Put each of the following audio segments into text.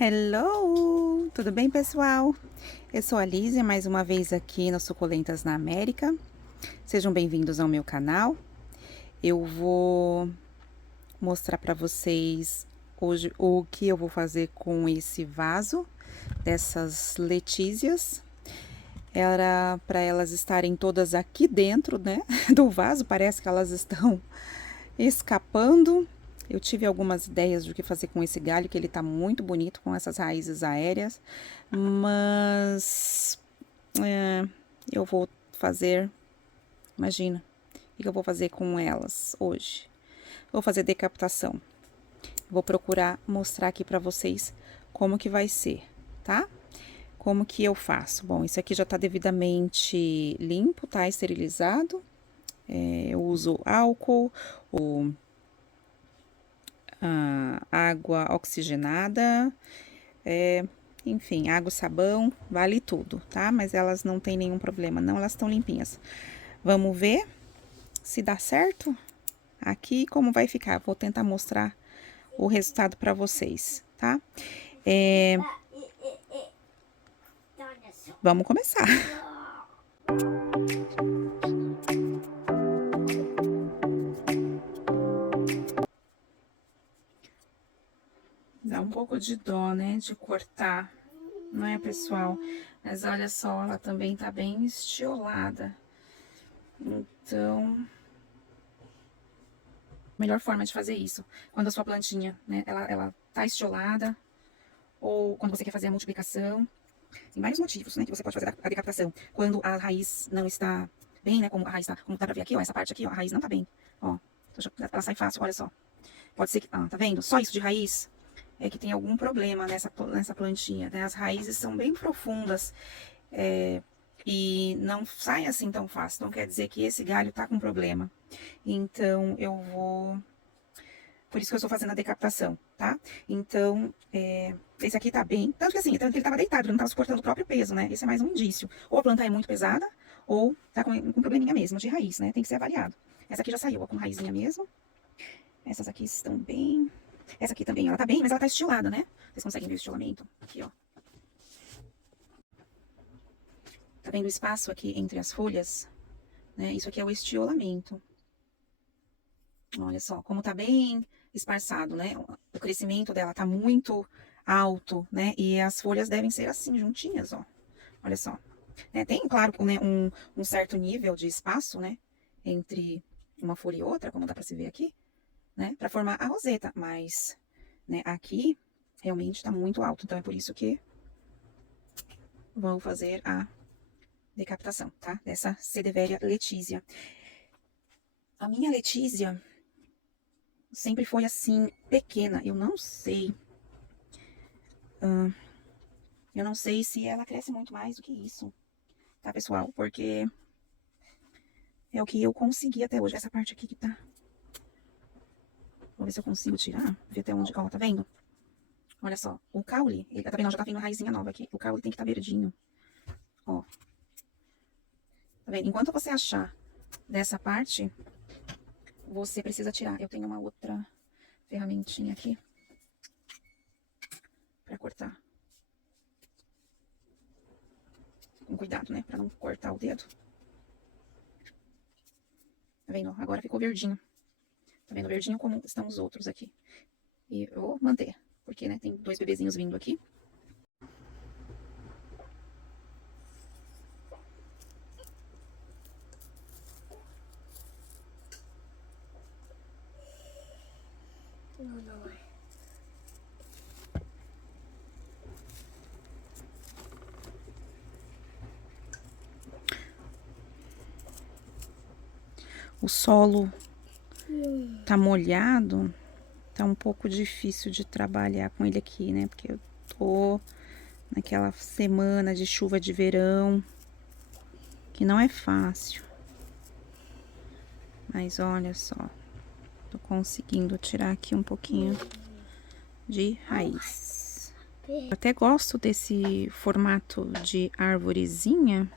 Hello! Tudo bem, pessoal? Eu sou a Lízia, mais uma vez aqui no Suculentas na América. Sejam bem-vindos ao meu canal. Eu vou mostrar para vocês hoje o que eu vou fazer com esse vaso dessas letísias. Era para elas estarem todas aqui dentro, né, do vaso. Parece que elas estão escapando. Eu tive algumas ideias do que fazer com esse galho, que ele tá muito bonito com essas raízes aéreas, mas eu vou fazer, imagina, o que eu vou fazer com elas hoje? Vou fazer decapitação. Vou procurar mostrar aqui pra vocês como que vai ser, tá? Como que eu faço? Bom, isso aqui já tá devidamente limpo, tá? Esterilizado. Eu uso álcool, água oxigenada, enfim, água, sabão, vale tudo, tá? Mas elas não tem nenhum problema, não, elas estão limpinhas. Vamos ver se dá certo aqui, como vai ficar. Vou tentar mostrar o resultado para vocês, tá? Vamos começar. Dá um pouco de dó, né, de cortar, não é, pessoal? Mas olha só, ela também tá bem estiolada. Então, melhor forma de fazer isso, quando a sua plantinha, né, ela tá estiolada, ou quando você quer fazer a multiplicação. Tem vários motivos, né, que você pode fazer a decapitação. Quando a raiz não está bem, né, como a raiz tá, como dá pra ver aqui, ó, essa parte aqui, ó, a raiz não tá bem, ó. Ela sai fácil, olha só. Pode ser que, tá vendo? Só isso de raiz é que tem algum problema nessa plantinha, né? As raízes são bem profundas, e não sai assim tão fácil. Então, quer dizer que esse galho tá com problema. Então, eu vou... Por isso que eu estou fazendo a decapitação, tá? Então, esse aqui tá bem... Tanto que assim, ele tava deitado, ele não tava suportando o próprio peso, né? Esse é mais um indício. Ou a planta é muito pesada, ou tá com probleminha mesmo, de raiz, né? Tem que ser avaliado. Essa aqui já saiu, ó, com raizinha mesmo. Essas aqui estão bem... Essa aqui também, ela tá bem, mas ela tá estilada, né? Vocês conseguem ver o estilamento? Aqui, ó. Tá vendo o espaço aqui entre as folhas? Né? Isso aqui é o estiolamento. Olha só, como tá bem esparçado, né? O crescimento dela tá muito alto, né? E as folhas devem ser assim, juntinhas, ó. Olha só. Tem, claro, né, um certo nível de espaço, né? Entre uma folha e outra, como dá pra se ver aqui, né? Pra formar a roseta, mas, né, aqui realmente tá muito alto. Então, é por isso que vou fazer a decapitação, tá? Dessa Sedeveria Letícia. A minha Letícia sempre foi assim, pequena. Eu não sei. Eu não sei se ela cresce muito mais do que isso, tá, pessoal? Porque é o que eu consegui até hoje. Essa parte aqui que tá... Vou ver se eu consigo tirar. Ver até onde... Ó, tá vendo? Olha só. O caule, ele tá vendo? Já tá vindo raizinha nova aqui. O caule tem que estar verdinho. Ó. Tá vendo? Enquanto você achar dessa parte, você precisa tirar. Eu tenho uma outra ferramentinha aqui pra cortar. Com cuidado, né? Pra não cortar o dedo. Tá vendo? Agora ficou verdinho. Tá vendo? Verdinho como estão os outros aqui. E eu vou manter, porque, né, tem dois bebezinhos vindo aqui. O solo tá molhado, tá um pouco difícil de trabalhar com ele aqui, né? Porque eu tô naquela semana de chuva de verão, que não é fácil. Mas olha só, tô conseguindo tirar aqui um pouquinho de raiz. Eu até gosto desse formato de arvorezinha,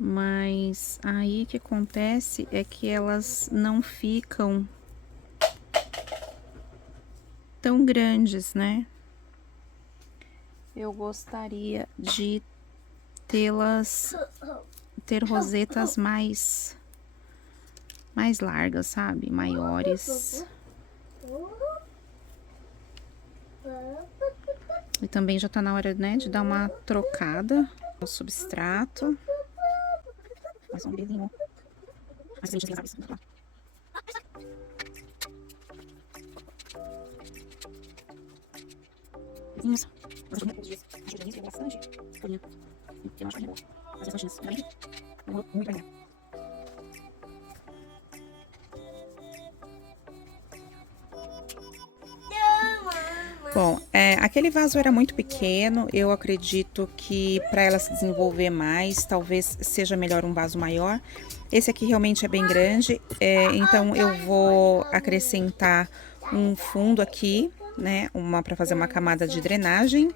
mas aí o que acontece é que elas não ficam tão grandes, né? Eu gostaria de ter rosetas mais largas, sabe? Maiores. E também já tá na hora, né, de dar uma trocada no substrato. Mais um belinho. Mais um belinho, sabe? Isso. Mas eu ajuda nisso, bastante. Folhinha. Eu acho que é boa. Fazer as folhinhas. Demorou muito pra ganhar. Bom, aquele vaso era muito pequeno, eu acredito que para ela se desenvolver mais, talvez seja melhor um vaso maior. Esse aqui realmente é bem grande, então eu vou acrescentar um fundo aqui, né, para fazer uma camada de drenagem.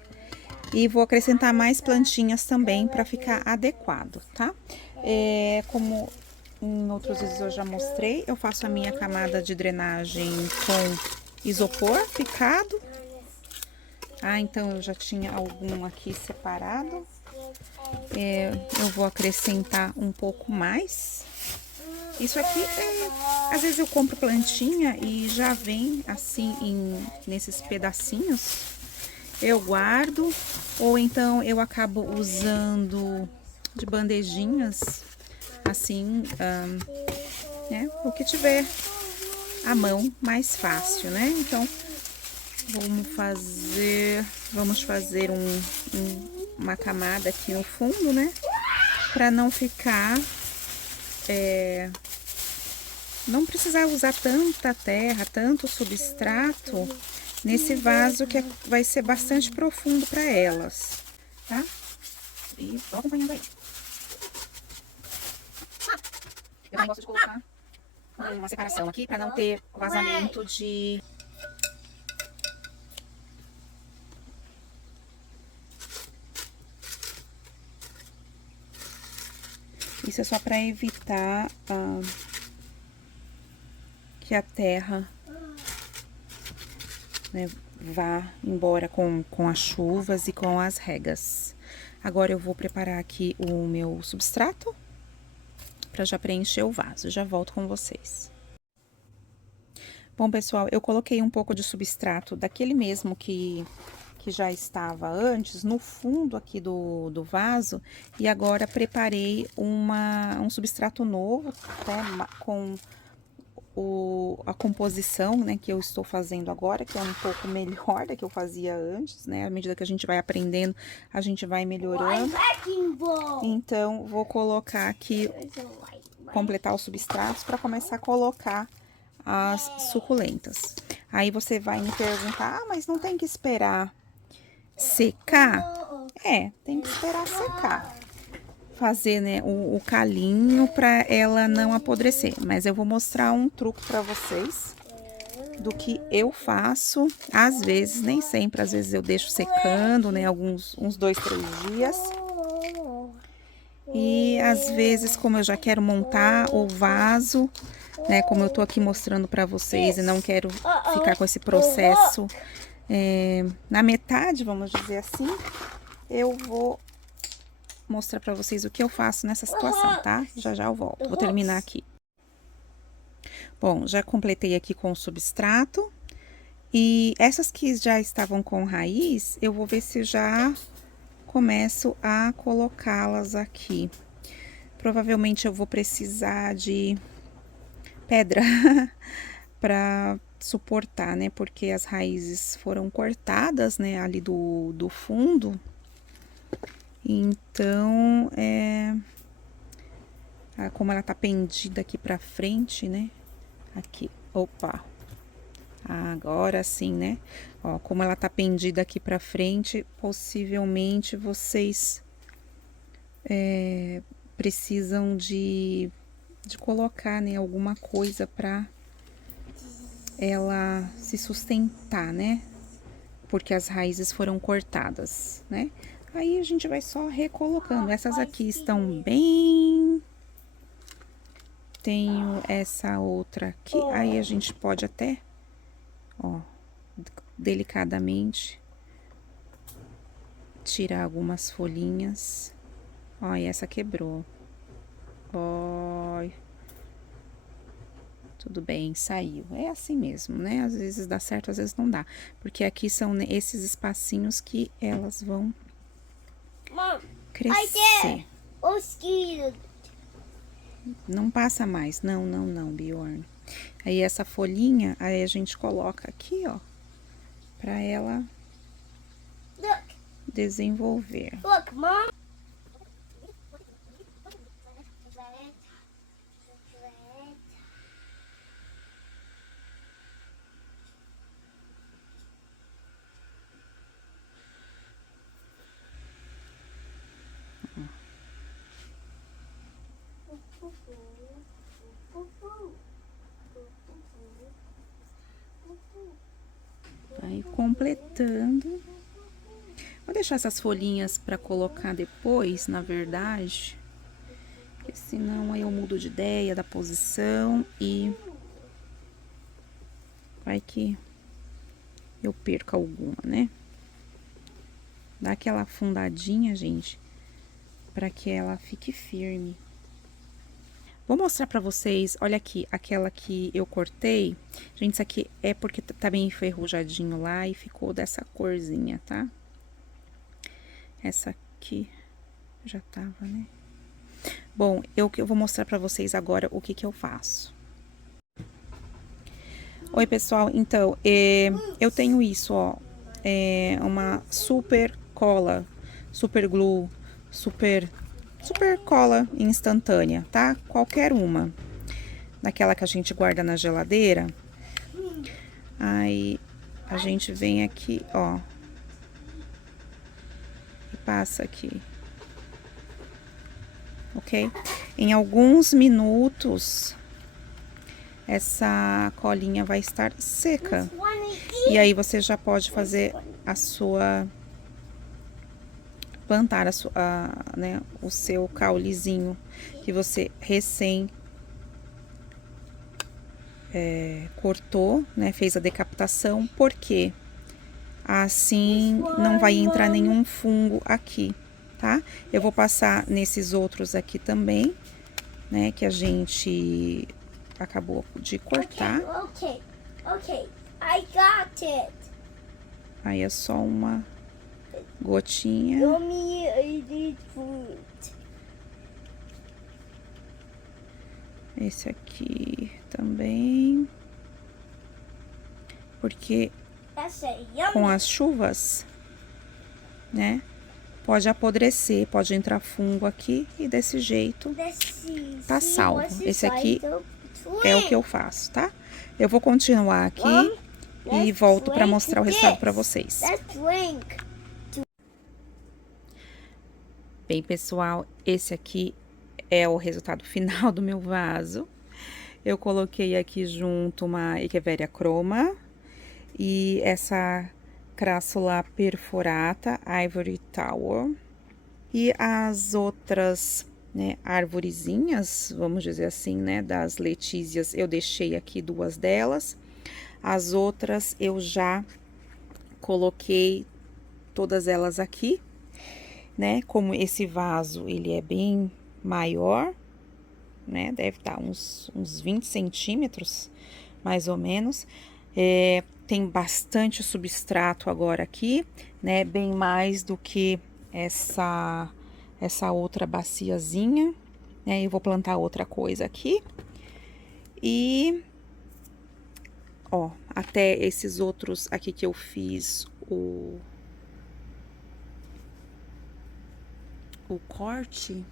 E vou acrescentar mais plantinhas também para ficar adequado, tá? Como em outros vídeos eu já mostrei, eu faço a minha camada de drenagem com isopor picado. Então eu já tinha algum aqui separado. Eu vou acrescentar um pouco mais. Isso aqui, às vezes eu compro plantinha e já vem assim nesses pedacinhos. Eu guardo, ou então eu acabo usando de bandejinhas, assim, né? O que tiver à mão, mais fácil, né? Então, vamos fazer uma camada aqui no fundo, né? Para não ficar, não precisar usar tanta terra, tanto substrato nesse vaso que vai ser bastante profundo para elas, tá? E tô acompanhando aí. Eu também gosto de colocar uma separação aqui para não ter vazamento de... Isso é só para evitar que a terra, né, vá embora com as chuvas e com as regas. Agora eu vou preparar aqui o meu substrato para já preencher o vaso. Já volto com vocês. Bom, pessoal, eu coloquei um pouco de substrato daquele mesmo que já estava antes no fundo aqui do vaso, e agora preparei um substrato novo, né, com a composição, né, que eu estou fazendo agora, que é um pouco melhor da que eu fazia antes, né? À medida que a gente vai aprendendo, a gente vai melhorando. Então, vou colocar aqui, completar os substratos para começar a colocar as suculentas. Aí você vai me perguntar, mas não tem que esperar secar? Tem que esperar secar. Fazer, né, o calinho para ela não apodrecer. Mas eu vou mostrar um truque para vocês do que eu faço. Às vezes, nem sempre, às vezes eu deixo secando, né, uns 2, 3 dias. E às vezes, como eu já quero montar o vaso, né, como eu tô aqui mostrando para vocês e não quero ficar com esse processo na metade, vamos dizer assim, eu vou mostrar para vocês o que eu faço nessa situação, tá? Já já eu volto. Vou terminar aqui. Bom, já completei aqui com o substrato. E essas que já estavam com raiz, eu vou ver se já começo a colocá-las aqui. Provavelmente eu vou precisar de pedra para suportar, né? Porque as raízes foram cortadas, né? Ali do fundo. Então, como ela tá pendida aqui pra frente, né? Aqui, opa. Agora sim, né? Ó, como ela tá pendida aqui pra frente, possivelmente vocês precisam de colocar, né, alguma coisa pra ela se sustentar, né? Porque as raízes foram cortadas, né? Aí a gente vai só recolocando. Essas aqui estão bem... Tenho essa outra aqui. Aí a gente pode até, ó, delicadamente tirar algumas folhinhas. Ó, e essa quebrou. Ó, tudo bem, saiu. É assim mesmo, né? Às vezes dá certo, às vezes não dá. Porque aqui são esses espacinhos que elas vão crescer. Não passa mais. Não, não, não, Bjorn. Aí essa folhinha, aí a gente coloca aqui, ó, pra ela desenvolver. Look, Mom. Vai completando. Vou deixar essas folhinhas para colocar depois, na verdade, porque senão aí eu mudo de ideia da posição e vai que eu perca alguma, né? Dá aquela afundadinha, gente, para que ela fique firme. Vou mostrar pra vocês, olha aqui, aquela que eu cortei. Gente, isso aqui é porque tá bem enferrujadinho lá e ficou dessa corzinha, tá? Essa aqui já tava, né? Bom, eu vou mostrar pra vocês agora o que que eu faço. Oi, pessoal, então, eu tenho isso, ó. É uma super cola, super glue, super cola instantânea, tá? Qualquer uma. Daquela que a gente guarda na geladeira. Aí a gente vem aqui, ó, e passa aqui, ok? Em alguns minutos essa colinha vai estar seca. E aí você já pode fazer a sua, plantar a sua, né, o seu caulezinho que você recém cortou, né, fez a decapitação, porque assim não vai entrar nenhum fungo aqui, tá? Eu vou passar nesses outros aqui também, né, que a gente acabou de cortar. Okay, I got it. Aí é só uma gotinha. Yummy, I need food. Esse aqui também. Porque com as chuvas, né, pode apodrecer, pode entrar fungo aqui e desse jeito tá salvo. Esse aqui é o que eu faço, tá? Eu vou continuar aqui e volto para mostrar o resultado para vocês. Bem, pessoal, esse aqui é o resultado final do meu vaso. Eu coloquei aqui junto uma Echeveria chroma e essa Crassula perforata Ivory Tower. E as outras, né, arvorezinhas, vamos dizer assim, né, das letícias, eu deixei aqui 2 delas. As outras eu já coloquei todas elas aqui, né? Como esse vaso, ele é bem maior, né? Deve estar uns 20 centímetros, mais ou menos. Tem bastante substrato agora aqui, né? Bem mais do que essa outra baciazinha, né? Eu vou plantar outra coisa aqui. E, ó, até esses outros aqui que eu fiz o corte,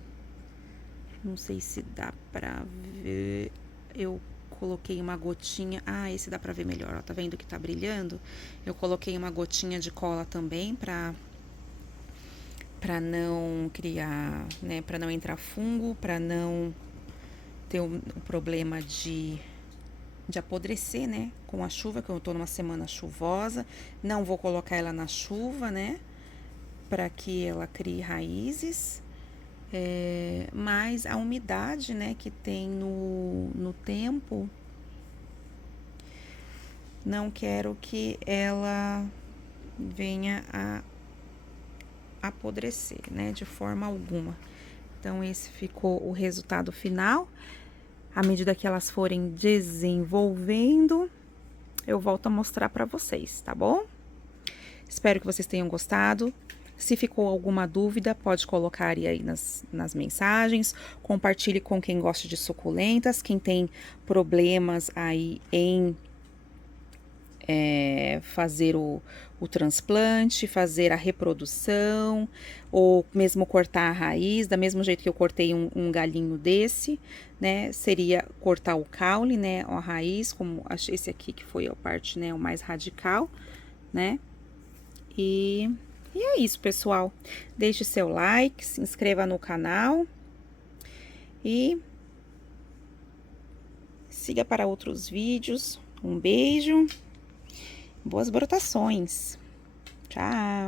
não sei se dá pra ver, eu coloquei uma gotinha, esse dá pra ver melhor, ó, tá vendo que tá brilhando? Eu coloquei uma gotinha de cola também pra não criar, né, pra não entrar fungo, pra não ter um problema de apodrecer, né, com a chuva, que eu tô numa semana chuvosa. Não vou colocar ela na chuva, né, pra que ela crie raízes. Mas a umidade, né, que tem no tempo não quero que ela venha a apodrecer, né, de forma alguma. Então, esse ficou o resultado final. À medida que elas forem desenvolvendo, eu volto a mostrar para vocês, tá bom? Espero que vocês tenham gostado. Se ficou alguma dúvida, pode colocar aí nas mensagens. Compartilhe com quem gosta de suculentas, quem tem problemas aí em fazer o transplante, fazer a reprodução, ou mesmo cortar a raiz, da mesmo jeito que eu cortei um galinho desse, né? Seria cortar o caule, né? A raiz, como esse aqui que foi a parte, né? O mais radical, né? E é isso, pessoal. Deixe seu like, se inscreva no canal e siga para outros vídeos. Um beijo. Boas brotações. Tchau!